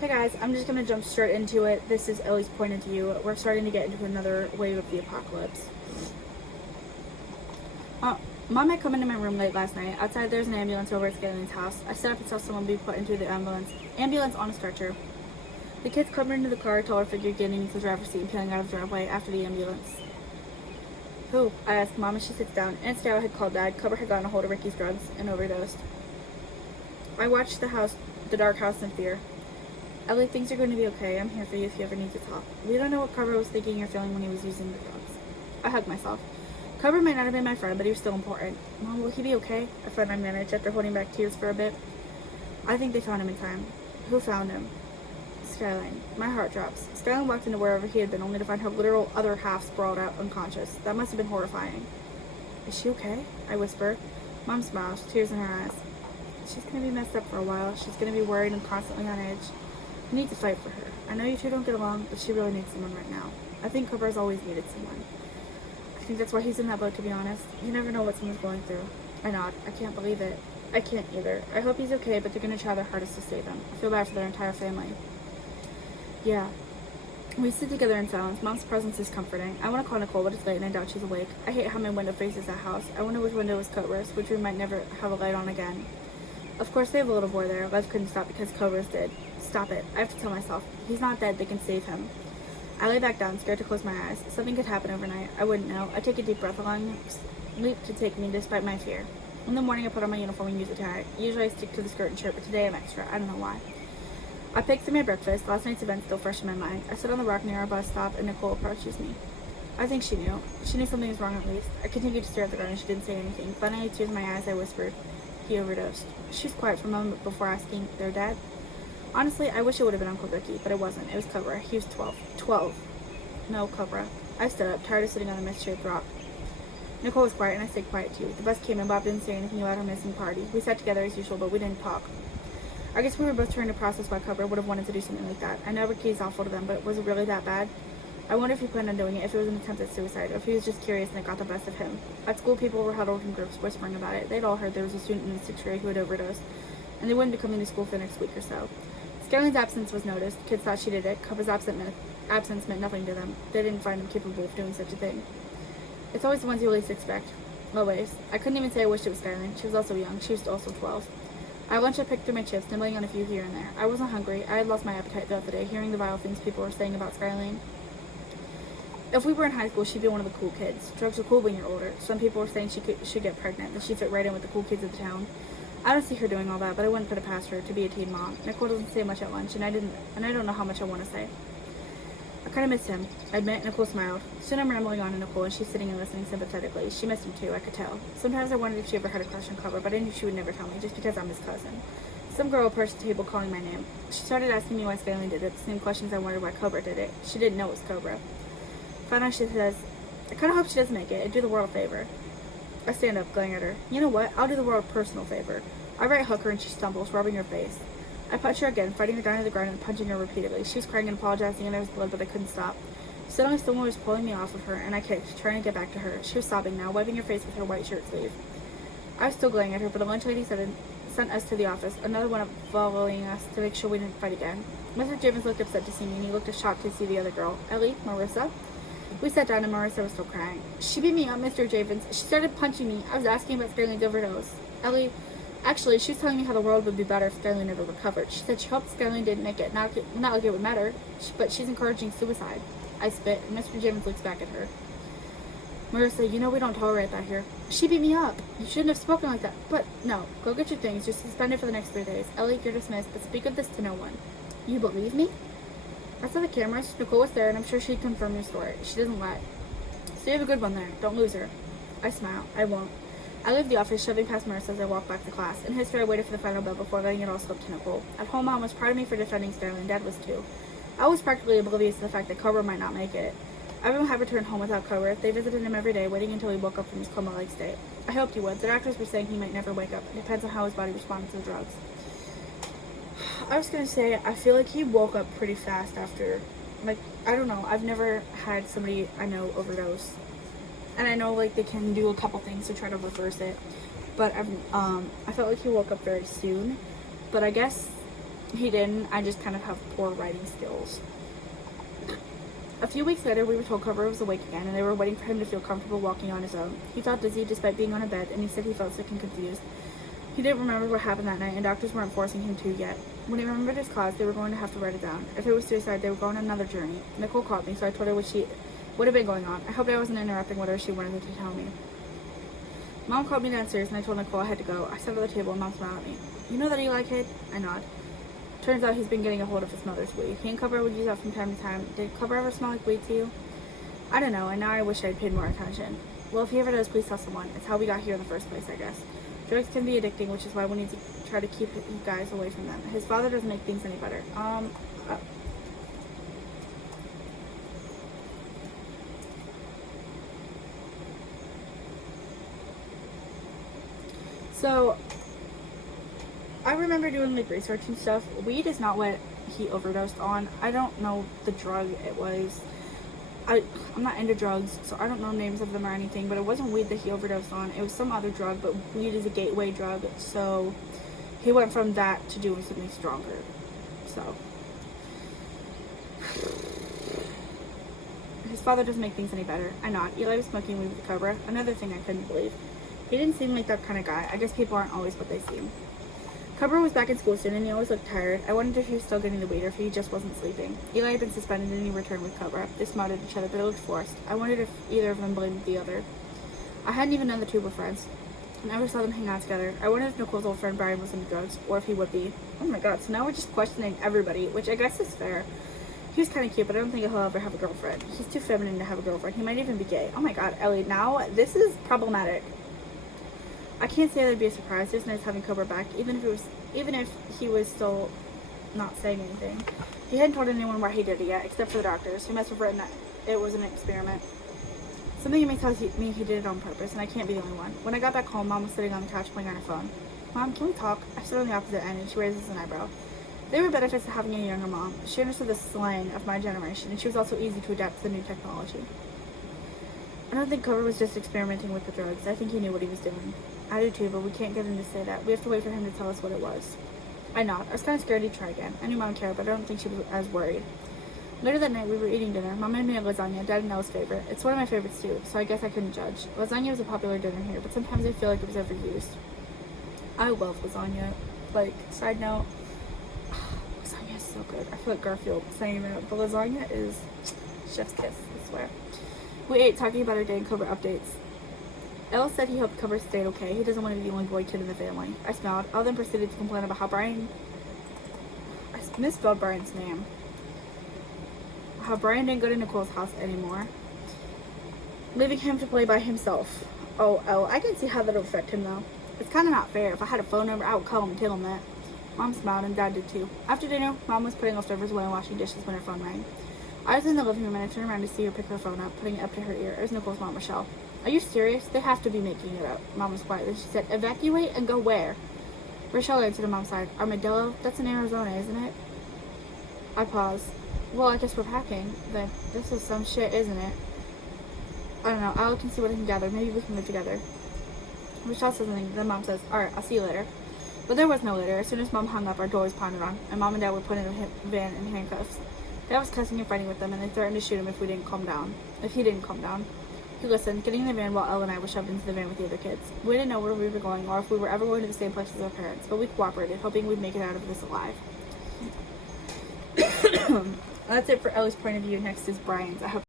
Hey guys, I'm just gonna jump straight into it. This is Ellie's point of view. We're starting to get into another wave of the apocalypse. Mom had come into my room late last night. Outside there's an ambulance over at Scalen's house. I stood up and saw someone be put into the ambulance on a stretcher. The kids climbed into the car, a taller figure getting into the driver's seat and peeling out of the driveway after the ambulance. Who? I asked Mom as she sits down. Aunt Sarah had called Dad. Cobra had gotten a hold of Ricky's drugs and overdosed. I watched the dark house in fear. Elley, things are going to be okay. I'm here for you if you ever need to talk. We don't know what Cobra was thinking or feeling when he was using the drugs. I hugged myself. Cobra might not have been my friend, but he was still important. Mom, will he be okay? I finally managed after holding back tears for a bit. I think they found him in time. Who found him? Skyline. My heart drops. Skyline walked into wherever he had been, only to find her literal other half sprawled out unconscious. That must have been horrifying. Is she okay? I whispered. Mom smiled, tears in her eyes. She's going to be messed up for a while. She's going to be worried and constantly on edge. I need to fight for her. I know you two don't get along, but she really needs someone right now. I think Cobra's always needed someone. I think that's why he's in that boat, to be honest. You never know what someone's going through. I nod. I can't believe it. I can't either. I hope he's okay, but they're going to try their hardest to save him. I feel bad for their entire family. Yeah. We sit together in silence. Mom's presence is comforting. I want to call Nicole, but it's late and I doubt she's awake. I hate how my window faces that house. I wonder which window is Cobra's, which room might never have a light on again. Of course, they have a little boy there. Life couldn't stop because Cobra's did. Stop it. I have to tell myself. He's not dead. They can save him. I lay back down, scared to close my eyes. Something could happen overnight. I wouldn't know. I take a deep breath. A long leap could take me despite my fear. In the morning, I put on my uniform and use a tie. Usually, I stick to the skirt and shirt, but today I'm extra. I don't know why. I picked through my breakfast. Last night's event still fresh in my mind. I sit on the rock near our bus stop, and Nicole approaches me. I think she knew. She knew something was wrong at least. I continued to stare at the ground, and she didn't say anything. Finally, tears in my eyes, I whispered, "He overdosed." She was quiet for a moment before asking, "Their dad?" Honestly, I wish it would have been Uncle Ricky, but it wasn't. It was Cobra. He was 12. 12. No, Cobra. I stood up, tired of sitting on a misshaped rock. Nicole was quiet, and I stayed quiet too. The bus came, and Bob didn't say anything about her missing party. We sat together as usual, but we didn't talk. I guess we were both trying to process why Cobra would have wanted to do something like that. I know Ricky is awful to them, but was it really that bad? I wonder if he planned on doing it, if it was an attempt at suicide, or if he was just curious and it got the best of him. At school, people were huddled in groups, whispering about it. They'd all heard there was a student in the 6th grade who had overdosed, and they wouldn't be coming to school for the next week or so. Skyline's absence was noticed. Kids thought she did it. Cobra's absence meant nothing to them. They didn't find him capable of doing such a thing. It's always the ones you least expect. Always. I couldn't even say I wished it was Skyline. She was also young. She was also 12. At lunch, I picked through my chips, nibbling on a few here and there. I wasn't hungry. I had lost my appetite the other day, hearing the vile things people were saying about Skyline. If we were in high school, she'd be one of the cool kids. Drugs are cool when you're older. Some people were saying she should get pregnant, that she'd fit right in with the cool kids of the town. I don't see her doing all that, but I wouldn't put it past her to be a teen mom. Nicole doesn't say much at lunch, and I don't know how much I want to say. I kind of miss him. I admit. Nicole smiled. Soon I'm rambling on to Nicole, and she's sitting and listening sympathetically. She missed him too, I could tell. Sometimes I wondered if she ever had a crush on Cobra, but I knew she would never tell me, just because I'm his cousin. Some girl approached the table calling my name. She started asking me why Skyline did it, the same questions I wondered why Cobra did it. She didn't know it was Cobra. Finally, she says, "I kind of hope she doesn't make it. It'd do the world a favor." I stand up, glaring at her. You know what? I'll do the world a personal favor. I right hook her and she stumbles, rubbing her face. I punch her again, fighting her down to the ground and punching her repeatedly. She was crying and apologizing, and there was blood, but I couldn't stop. Suddenly, someone was pulling me off of her, and I kicked, trying to get back to her. She was sobbing now, wiping her face with her white shirt sleeve. I was still glaring at her, but the lunch lady sent us to the office, another one following us to make sure we didn't fight again. Mr. Javins looked upset to see me, and he looked shocked to see the other girl. Elley, Marissa. We sat down, and Marissa was still crying. She beat me up, Mr. Javins. She started punching me. I was asking about Skyline's overdose. Elley, actually, she was telling me how the world would be better if Skyline never recovered. She said she hoped Skyline didn't make it, not like it would matter, but she's encouraging suicide. I spit, and Mr. Javins looks back at her. Marissa, you know we don't tolerate that here. She beat me up. You shouldn't have spoken like that. But no, go get your things. You're suspended for the next 3 days. Elley, you're dismissed, but speak of this to no one. You believe me? I saw the cameras. Nicole was there, and I'm sure she'd confirm your story. She doesn't lie. So you have a good one there. Don't lose her. I smile. I won't. I leave the office, shoving past Marissa as I walk back to class. In history, I waited for the final bell before letting it all slip to Nicole. At home, Mom was proud of me for defending Skyline. Dad was too. I was practically oblivious to the fact that Cobra might not make it. Everyone had returned home without Cobra. They visited him every day, waiting until he woke up from his coma-like state. I hoped he would. The doctors were saying he might never wake up. It depends on how his body responded to the drugs. I was gonna say, I feel like he woke up pretty fast after, like, I don't know. I've never had somebody I know overdose. And I know, like, they can do a couple things to try to reverse it. But I felt like he woke up very soon. But I guess He didn't. I just kind of have poor writing skills. A few weeks later, we were told Cobra was awake again, and they were waiting for him to feel comfortable walking on his own. He felt dizzy despite being on a bed, and he said he felt sick and confused. He didn't remember what happened that night, and doctors weren't forcing him to yet. When he remembered his cause, they were going to have to write it down. If it was suicide, they were going on another journey. Nicole called me, so I told her what had been going on. I hoped I wasn't interrupting whatever she wanted to tell me. Mom called me downstairs, and I told Nicole I had to go. I sat at the table, and Mom smiled at me. You know that Elley kid? I nod. Turns out he's been getting a hold of his mother's weed. He and Cobra would use that from time to time. Did Cobra ever smell like weed to you? I don't know, and now I wish I'd paid more attention. Well, if he ever does, please tell someone. It's how we got here in the first place, I guess. Drugs can be addicting, which is why we need to try to keep you guys away from them. His father doesn't make things any better. So, I remember doing like research and stuff. Weed is not what he overdosed on. I don't know the drug it was. I'm not into drugs, so I don't know names of them or anything, but it wasn't weed that he overdosed on. It was some other drug, but weed is a gateway drug, so he went from that to doing something stronger. So, his father doesn't make things any better. I nod. Elley was smoking weed with Cobra. Another thing I couldn't believe. He didn't seem like that kind of guy. I guess people aren't always what they seem. Cobra was back in school soon, and he always looked tired. I wondered if he was still getting the weed or if he just wasn't sleeping. Elley had been suspended and he returned with Cobra. They smiled at each other, but it looked forced. I wondered if either of them blamed the other. I hadn't even known the two were friends. I never saw them hang out together. I wondered if Nicole's old friend Brian was into drugs, or if he would be. Oh my god, so now we're just questioning everybody, which I guess is fair. He was kind of cute, but I don't think he'll ever have a girlfriend. He's too feminine to have a girlfriend. He might even be gay. Oh my god, Elley, now this is problematic. I can't say there'd be a surprise. It was nice having Cobra back, even if he was still not saying anything. He hadn't told anyone why he did it yet, except for the doctors, who must have written that it was an experiment. Something in me tells me he did it on purpose, and I can't be the only one. When I got back home, Mom was sitting on the couch playing on her phone. Mom, can we talk? I stood on the opposite end, and she raises an eyebrow. There were benefits to having a younger mom. She understood the slang of my generation, and she was also easy to adapt to the new technology. I don't think Cobra was just experimenting with the drugs. I think he knew what he was doing. I do too, but we can't get him to say that. We have to wait for him to tell us what it was. I nod. I was kind of scared he'd try again. I knew Mom cared, but I don't think she was as worried. Later that night, we were eating dinner. Mom made me a lasagna, Dad and Elle's favorite. It's one of my favorites too, so I guess I couldn't judge. Lasagna was a popular dinner here, but sometimes I feel like it was overused. I love lasagna. Like, side note, lasagna is so good. I feel like Garfield saying that, but lasagna is chef's kiss, I swear. We ate, talking about our day and Cobra updates. Elle said he hoped Cobra stayed okay. He doesn't want to be the only boy kid in the family. I smiled. Elle then proceeded to complain about how I misspelled Brian's name. How Brian didn't go to Nicole's house anymore, leaving him to play by himself. Oh, Elle, I can see how that would affect him though. It's kind of not fair. If I had a phone number, I would call him and tell him that. Mom smiled and Dad did too. After dinner, Mom was putting leftovers away and washing dishes when her phone rang. I was in the living room and I turned around to see her pick her phone up, putting it up to her ear. It was Nicole's mom, Rochelle. Are you serious? They have to be making it up. Mom was quiet. Then she said, evacuate and go where? Rochelle answered on Mom's side. Armadillo? That's in Arizona, isn't it? I paused. Well, I guess we're packing. Then this is some shit, isn't it? I don't know. I'll look and see what I can gather. Maybe we can live together. Rochelle says something. Then Mom says, alright, I'll see you later. But there was no later. As soon as Mom hung up, our door was pounded on, and Mom and Dad were put in a van in handcuffs. Dad was cussing and fighting with them, and they threatened to shoot him if he didn't calm down. He listened, getting in the van while Elle and I were shoved into the van with the other kids. We didn't know where we were going or if we were ever going to the same place as our parents, but we cooperated, hoping we'd make it out of this alive. That's it for Ellie's point of view. Next is Brian's. I hope